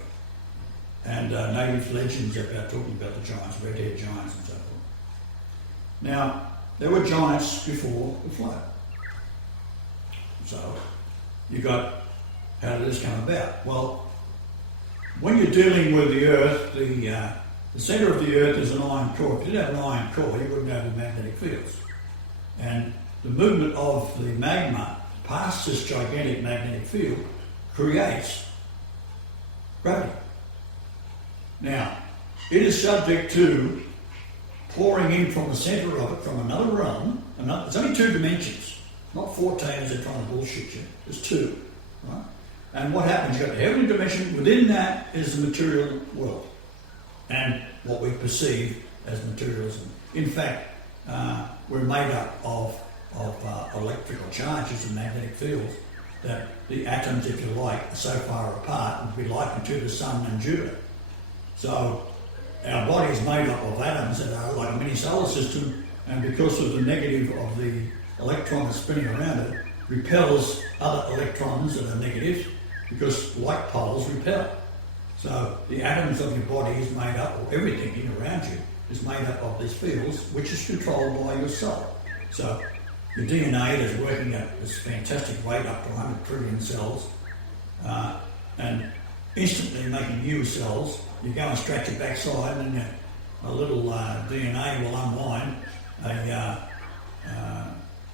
And native legends about talking about the giants, red-haired giants and so forth. Now, there were giants before the flood. So, you got, how did this come about? Well, when you're dealing with the Earth, the centre of the Earth is an iron core. If you didn't have an iron core, you wouldn't have the magnetic fields. And the movement of the magma past this gigantic magnetic field creates gravity. Now, it is subject to pouring in from the centre of it from another realm. It's only 2 dimensions, not 14 as they're trying to bullshit you. There's 2, right? And what happens? You've got the heavenly dimension. Within that is the material world and what we perceive as materialism. In fact, we're made up of electrical charges and magnetic fields that the atoms, if you like, are so far apart would be likened to the sun and Jupiter. So our body is made up of atoms that are like a mini solar system, and because of the negative of the electron that's spinning around it, repels other electrons that are negative, because like poles repel. So the atoms of your body is made up, or everything around you is made up of these fields, which is controlled by your soul. So your DNA is working at this fantastic rate up to 100 trillion cells, and instantly making new cells. You go and stretch your backside, and a little DNA will unwind.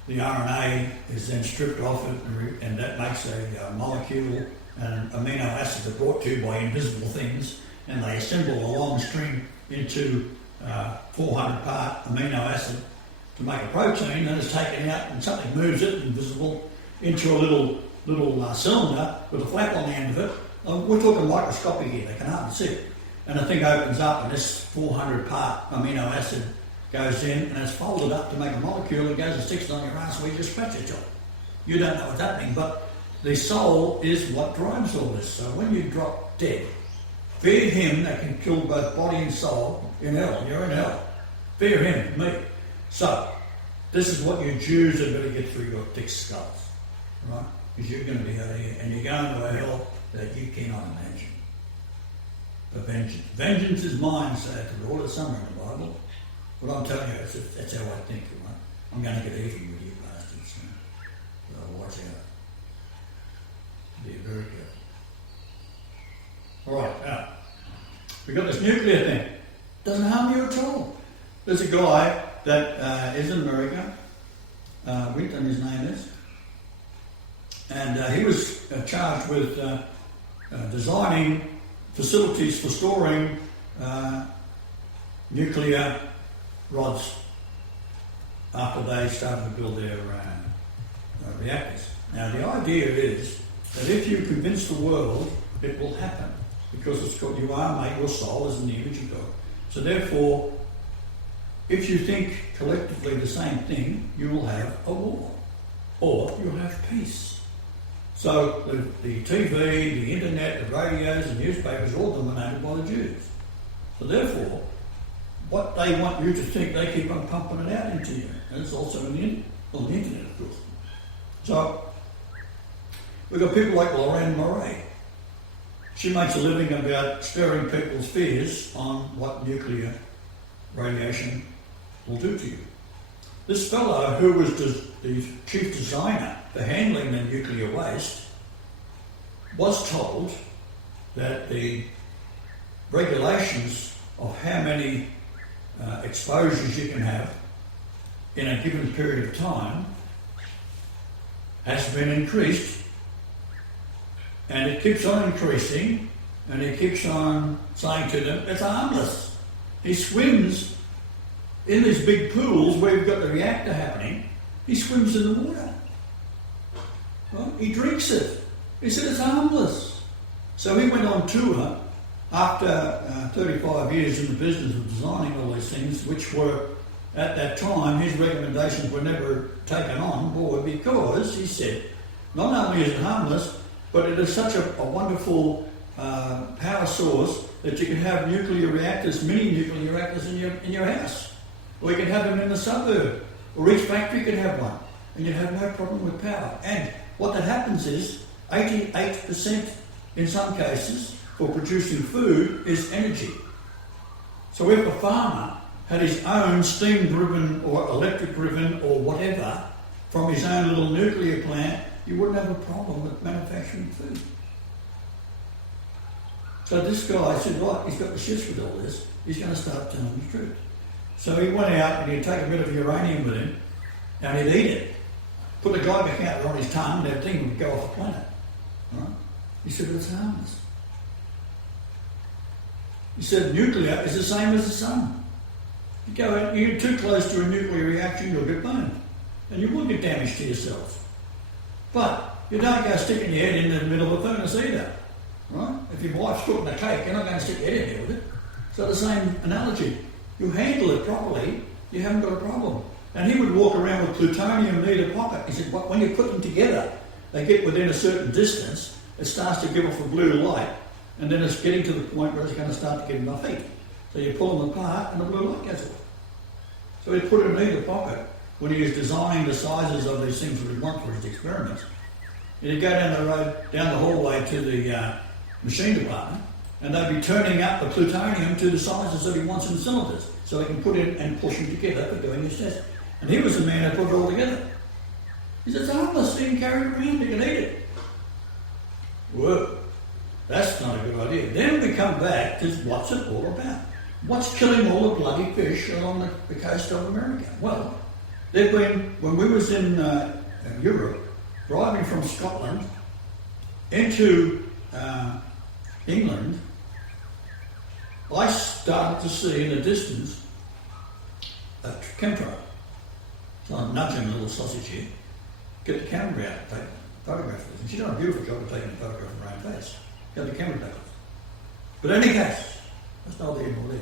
The RNA is then stripped off it, and that makes a molecule, and amino acids are brought to you by invisible things, and they assemble a long string into 400-part amino acid to make a protein. Then it's taken out, and something moves it, invisible, into a little cylinder with a flap on the end of it. We're talking microscopic here; they can hardly see it. And the thing opens up, and this 400-part amino acid goes in, and it's folded up to make a molecule. It goes and sticks on your ass where you just scratch it. You don't know what's happening, but the soul is what drives all this. So when you drop dead, fear him that can kill both body and soul in hell. You're in hell. Fear him, me. So this is what you Jews are going to get through your thick skulls, right? Because you're going to be out here, and you're going to a hell that you cannot imagine. For vengeance. Vengeance is mine, saith the Lord. It's somewhere in the Bible. But I'm telling you, that's how I think, right? I'm going to get even with you bastards. So watch out. Be very careful. All right, now, we've got this nuclear thing. Doesn't harm you at all. There's a guy that is in America, Winton his name is, and he was charged with designing facilities for storing nuclear rods after they started to build their reactors. Now the idea is that if you convince the world, it will happen, because it's called, you are made, your soul is in the image of God. So therefore, if you think collectively the same thing, you will have a war, or you'll have peace. So the TV, the internet, the radios, the newspapers are all dominated by the Jews. So therefore, what they want you to think, they keep on pumping it out into you. And it's also on the internet, of course. So we've got people like Lorraine Murray. She makes a living about stirring people's fears on what nuclear radiation will do to you. This fellow, who was the chief designer for handling the nuclear waste, was told that the regulations of how many exposures you can have in a given period of time has been increased, and it keeps on increasing, and he keeps on saying to them, it's harmless. He swims in these big pools where you've got the reactor happening. He swims in the water. Right? He drinks it. He said it's harmless. So he went on tour after 35 years in the business of designing all these things, which were, at that time, his recommendations were never taken on board, because he said, not only is it harmless, but it is such a wonderful power source that you can have nuclear reactors, mini nuclear reactors in your house. Or you can have them in the suburb, or each factory can have one, and you have no problem with power. And what that happens is 88% in some cases for producing food is energy. So if a farmer had his own steam-driven or electric-driven or whatever from his own little nuclear plant, you wouldn't have a problem with manufacturing food. So this guy said, right, he's got the shits with all this, he's going to start telling the truth. So he went out and he'd take a bit of uranium with him and he'd eat it. Put the guy back out there on his tongue and that thing would go off the planet. Right? He said, it's harmless. He said, nuclear is the same as the sun. You go out, you get too close to a nuclear reaction, you'll get burned. And you will get damage to yourself. But you don't go sticking your head in the middle of a furnace either. Right? If your wife's cooking a cake, you're not going to stick your head in there with it. So the same analogy. You handle it properly, you haven't got a problem. And he would walk around with plutonium near the pocket. He said, when you put them together, they get within a certain distance, it starts to give off a blue light, and then it's getting to the point where it's going to start to get enough heat. So you pull them apart and the blue light goes off. So he put it in the pocket when he was designing the sizes of these things that he wanted for his experiments. And he'd go down the road, down the hallway to the machine department, and they'd be turning up the plutonium to the sizes that he wants in cylinders, so he can put it and push them together for doing his test. And he was the man who put it all together. He said, it's harmless, you can carry it around, you can eat it. Whoa, that's not a good idea. Then we come back to what's it all about. What's killing all the bloody fish along the coast of America? Well, they've been, when we was in Europe, driving from Scotland into England, I started to see in the distance a chemtrail. So I'm nudging a little sausage here, get the camera out, take a photograph of this. And she's done a beautiful job of taking a photograph of her own face. Got the camera back off. But in any case, that's not there nor there.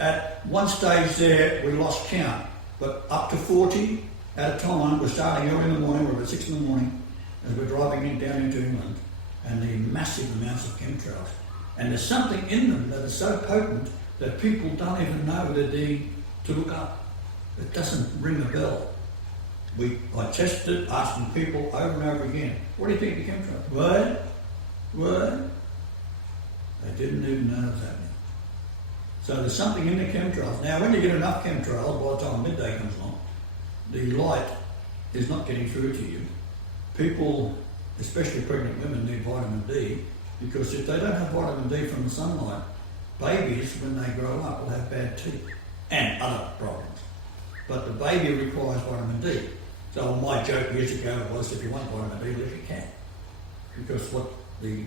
At one stage there, we lost count, but up to 40 at a time. We're starting early in the morning, we're about 6 in the morning, as we're driving down into England, and the massive amounts of chemtrails. And there's something in them that is so potent that people don't even know that they to look up. It doesn't ring a bell. I tested it, asking people over and over again, what do you think of the chemtrails? What? They didn't even know it was happening. So there's something in the chemtrails. Now, when you get enough chemtrails, by the time midday comes along, the light is not getting through to you. People, especially pregnant women, need vitamin D, because if they don't have vitamin D from the sunlight, babies, when they grow up, will have bad teeth and other problems. But the baby requires vitamin D. So my joke years ago was, if you want vitamin D, lick a cat. Because what the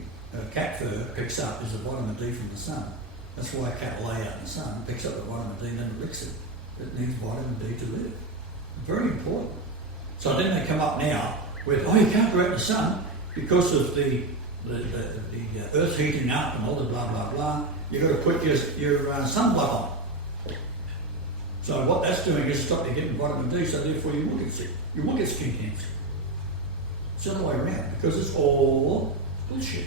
cat fur picks up is the vitamin D from the sun. That's why a cat lay out in the sun, picks up the vitamin D and then licks it. It needs vitamin D to live. Very important. So then they come up now with, you can't go out in the sun because of the earth heating up and all the blah, blah, blah. You've got to put your sunblock on. So what that's doing is stop you getting vitamin D, so therefore you will get sick. You will get skin cancer. It's the other way around, because it's all bullshit.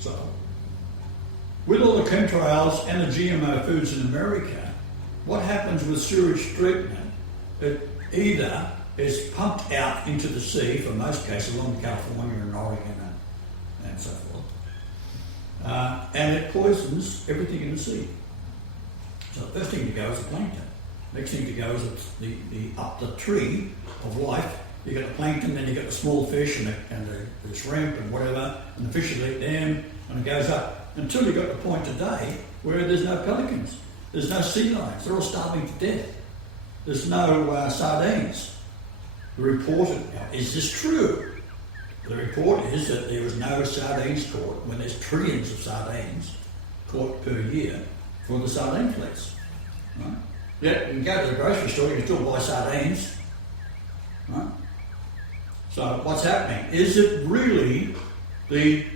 So, with all the chemtrails and the GMO foods in America, what happens with sewage treatment? It either is pumped out into the sea, for most cases along California and Oregon and so forth, and it poisons everything in the sea. So the first thing to go is the plankton. Next thing to go is up the tree of life. You got the plankton, then you got the small fish and the shrimp and whatever, and the fish will eat them, and it goes up until you got the point today where there's no pelicans, there's no sea lions, they're all starving to death. There's no sardines. The report is this true? The report is that there was no sardines caught when there's trillions of sardines caught per year for the sardine fleets. Right? Yeah, you can go to the grocery store, you can still buy sardines. Right? So what's happening? Is it really the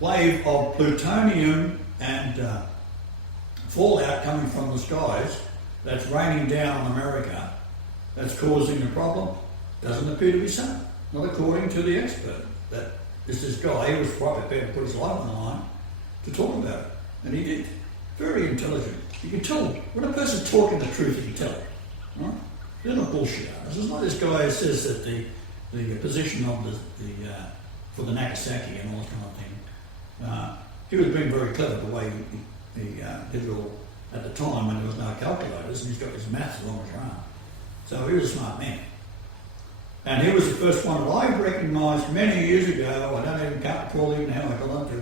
wave of plutonium and fallout coming from the skies that's raining down on America that's causing the problem? Doesn't appear to be so. Not according to the expert. That is this guy who was quite prepared to put his life on the line to talk about it. And he did. Very intelligent. You can tell when a person's talking the truth, you can tell it. Right? They're not bullshit artists. It's like this guy who says that the position of for the Nagasaki and all that kind of thing. He was being very clever the way he did it all. at the time when there was no calculators, and he's got his maths as long as your arm. So he was a smart man. And he was the first one that I recognised many years ago. I can't recall even how I got onto,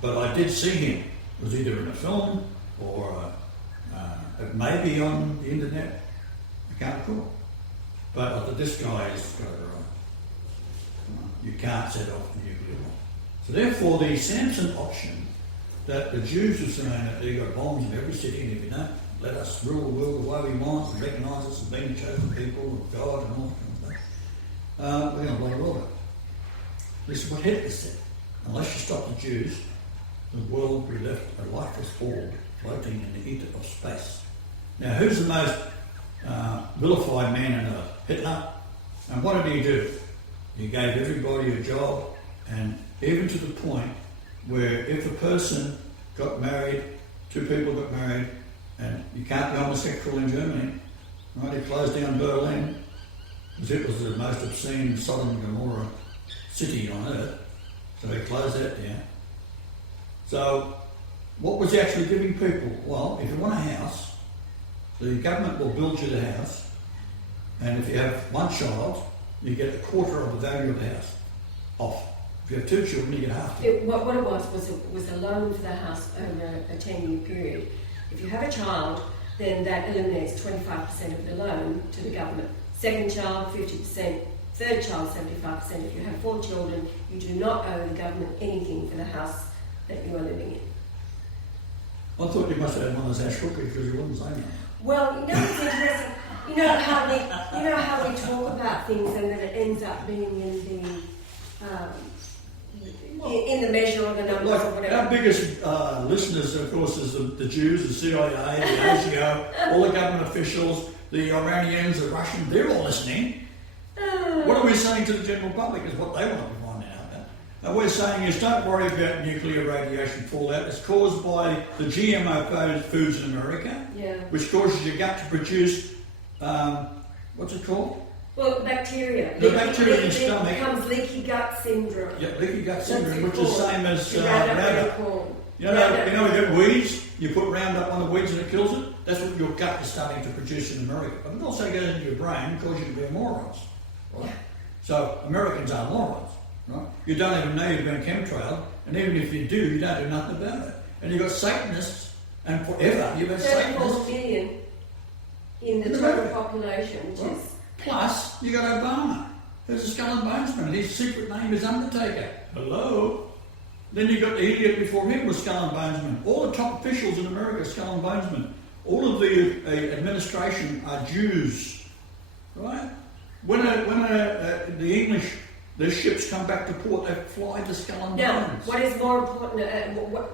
but I did see him. It was either in a film or it may be on the internet. I can't recall. But I thought, this guy has got it right. You can't set off the nuclear bomb. So therefore, the Samson option that the Jews were saying that they've got bombs in every city, and if you don't let us rule the world the way we want and recognise us as being chosen people of God and all that kind of stuff, we're going to blow the world up. This is what Hitler said. Unless you stop the Jews, the world will be left a lifeless orb floating in the ether of space. Now, who's the most vilified man on earth? Hitler. And what did he do? He gave everybody a job, and even to the point where if a person got married, two people got married, and you can't be homosexual in Germany, right? He closed down Berlin because it was the most obscene Sodom and Gomorrah city on earth. So he closed that down. So what was he actually giving people? Well, if you want a house, the government will build you the house, and if you have one child, you get a quarter of the value of the house off. If you have two children, you get half. What it was a loan for the house over a 10-year period. If you have a child, then that eliminates 25% of the loan to the government. Second child, 50%. Third child, 75%. If you have 4 children, you do not owe the government anything for the house that you are living in. I thought you must have had one of those Ashwookie because you wouldn't say that. Well, you know what's interesting? You know how we talk about things and then it ends up being in the measure or the numbers or whatever. Our biggest listeners, of course, is the Jews, the CIA, the ASIO, all the government officials, the Iranians, the Russians. They're all listening. What are we saying to the general public is what they want to be finding out about. And we're saying is don't worry about nuclear radiation fallout. It's caused by the GMO foods in America, which causes your gut to produce, what's it called? Well, bacteria. The bacteria in your stomach. It becomes leaky gut syndrome. Yeah, leaky gut syndrome, which is the same as Roundup. You know, you get weeds, you put Roundup on the weeds and it kills it. That's what your gut is starting to produce in America. But it also goes into your brain and causes you to be morons. Right? Yeah. So Americans are morons. Right? You don't even know you've been chemtrailed, and even if you do, you don't do nothing about it. And you've got Satanists, and forever you've got Satanists. 34 million in the total population, which is... Plus, you got Obama, who's a skull and bonesman, and his secret name is Undertaker. Hello? Then you got the idiot before him was skull and bonesman. All the top officials in America are skull and bonesman. All of the administration are Jews, right? When the English, their ships come back to port, they fly to skull and bones. Now, what is more important?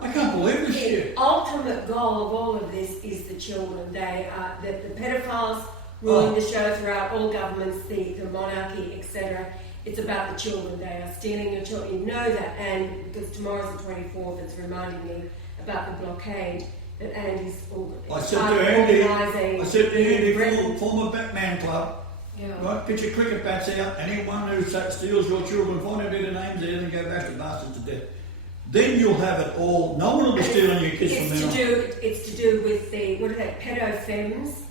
I can't believe this shit. The ultimate goal of all of this is the children. They are the pedophiles ruling the show throughout all governments, the monarchy, etc. It's about the children. They are stealing your children. You know that, and because tomorrow's the 24th, it's reminding me about the blockade that Andy's organising. I said to Andy, form a Batman club. Yeah. Right, get your cricket bats out. Anyone who steals your children, find out their names there and go bash the bastards to death. Then you'll have it all. No one will be stealing your kids from then on. It's to do with the, what are they, pedo-femmes?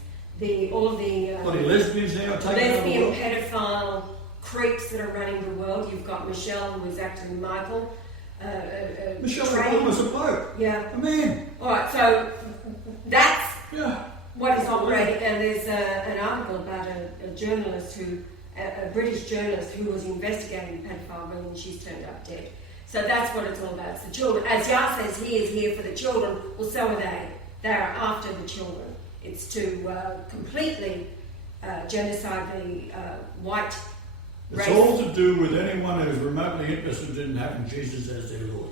All of the lesbians now are taking lesbian over. pedophile creeps that are running the world. You've got Michelle, who is actually Michael. Michelle Obama's a bloke. Yeah. A man. All right, so that's what is operating. And there's an article about a journalist a British journalist who was investigating pedophile ring, and she's turned up dead. So that's what it's all about. It's the children. As Yah says, he is here for the children. Well, so are they. They are after the children. It's to completely genocide the white race. It's all to do with anyone who's remotely interested in having Jesus as their Lord.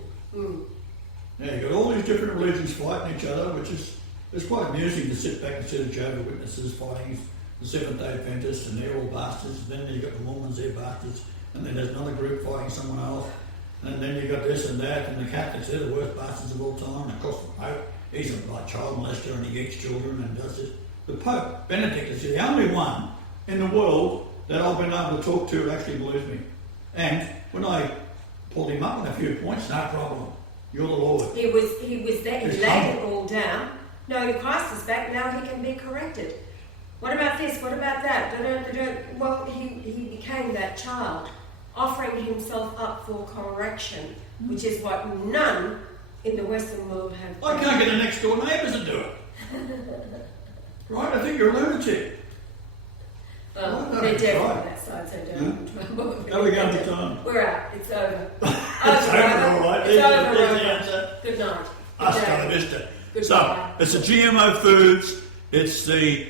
Now you've got all these different religions fighting each other, which is it's quite amusing to sit back and see the Jehovah's Witnesses fighting the Seventh-day Adventists, and they're all bastards. And then you've got the Mormons, they're bastards. And then there's another group fighting someone else. And then you've got this and that, and the Catholics, they're the worst bastards of all time. And of course the Pope, he's a child molester and he eats children and does this. The Pope Benedict is the only one in the world that I've been able to talk to who actually believes me. And when I pulled him up on a few points, no problem. You're the Lord. He was there. He laid it all down. No, Christ is back, now he can be corrected. What about this? What about that? Well, he became that child, offering himself up for correction, which is what none in the Western world have done. I can't get the next door neighbours to do it. Right? I think you're a lunatic. Well, no, they're it's deaf right. on that side, so don't. How are we going to time? We're out. It's over. It's over, all right. It's There's the over. answer. Good night. Hasta la vista. Goodbye. So, it's the GMO foods, it's the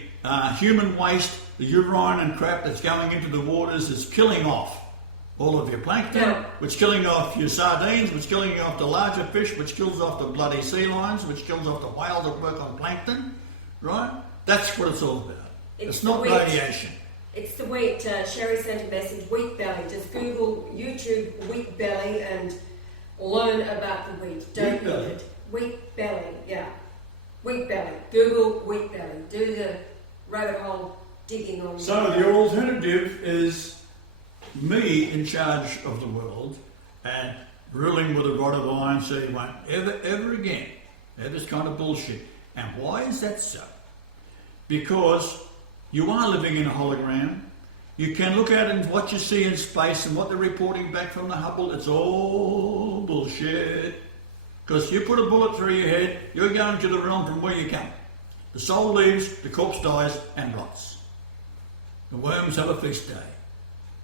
human waste, the urine and crap that's going into the waters is killing off all of your plankton, Yeah. which killing off your sardines, which killing off the larger fish, which kills off the bloody sea lions, which kills off the whales that work on plankton, right? That's what it's all about. It's not wheat. radiation. It's the wheat. Sherry sent a message, wheat belly. Just Google YouTube wheat belly and learn about the wheat. Don't eat it. Wheat belly, yeah. Wheat belly. Google wheat belly. Do the rabbit hole digging on So your alternative is me in charge of the world and ruling with a rod of iron so you won't ever again have this kind of bullshit. And why is that so? Because you are living in a hologram. You can look at and what you see in space and what they're reporting back from the Hubble, it's all bullshit. Because you put a bullet through your head, you're going to the realm from where you came. The soul leaves, the corpse dies and rots. The worms have a feast day.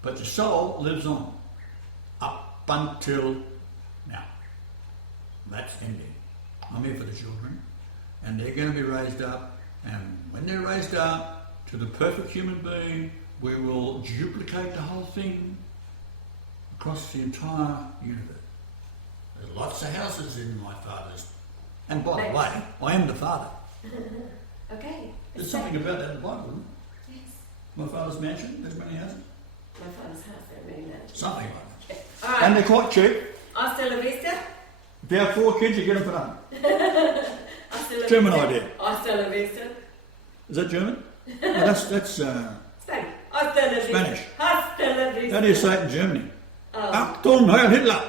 But the soul lives on up until now. That's ending. I'm here for the children. And they're going to be raised up. And when they're raised up to the perfect human being, we will duplicate the whole thing across the entire universe. There's lots of houses in my father's. And by the way, I am the father. Okay. There's something about that in the Bible, isn't there? Yes. My father's mansion, there's many houses. My father's house, there are many mansions. Something like that. Okay. All right. And they're quite cheap. Hasta la vista. If you have 4 kids, you get them for nothing. Hasta la German vista. idea. Hasta la vista. Is that German? No, that's Spanish. Hasta la vista. Spanish. Hasta la vista. How do you say it in Germany? Oh. Achtung, Heil Hitler!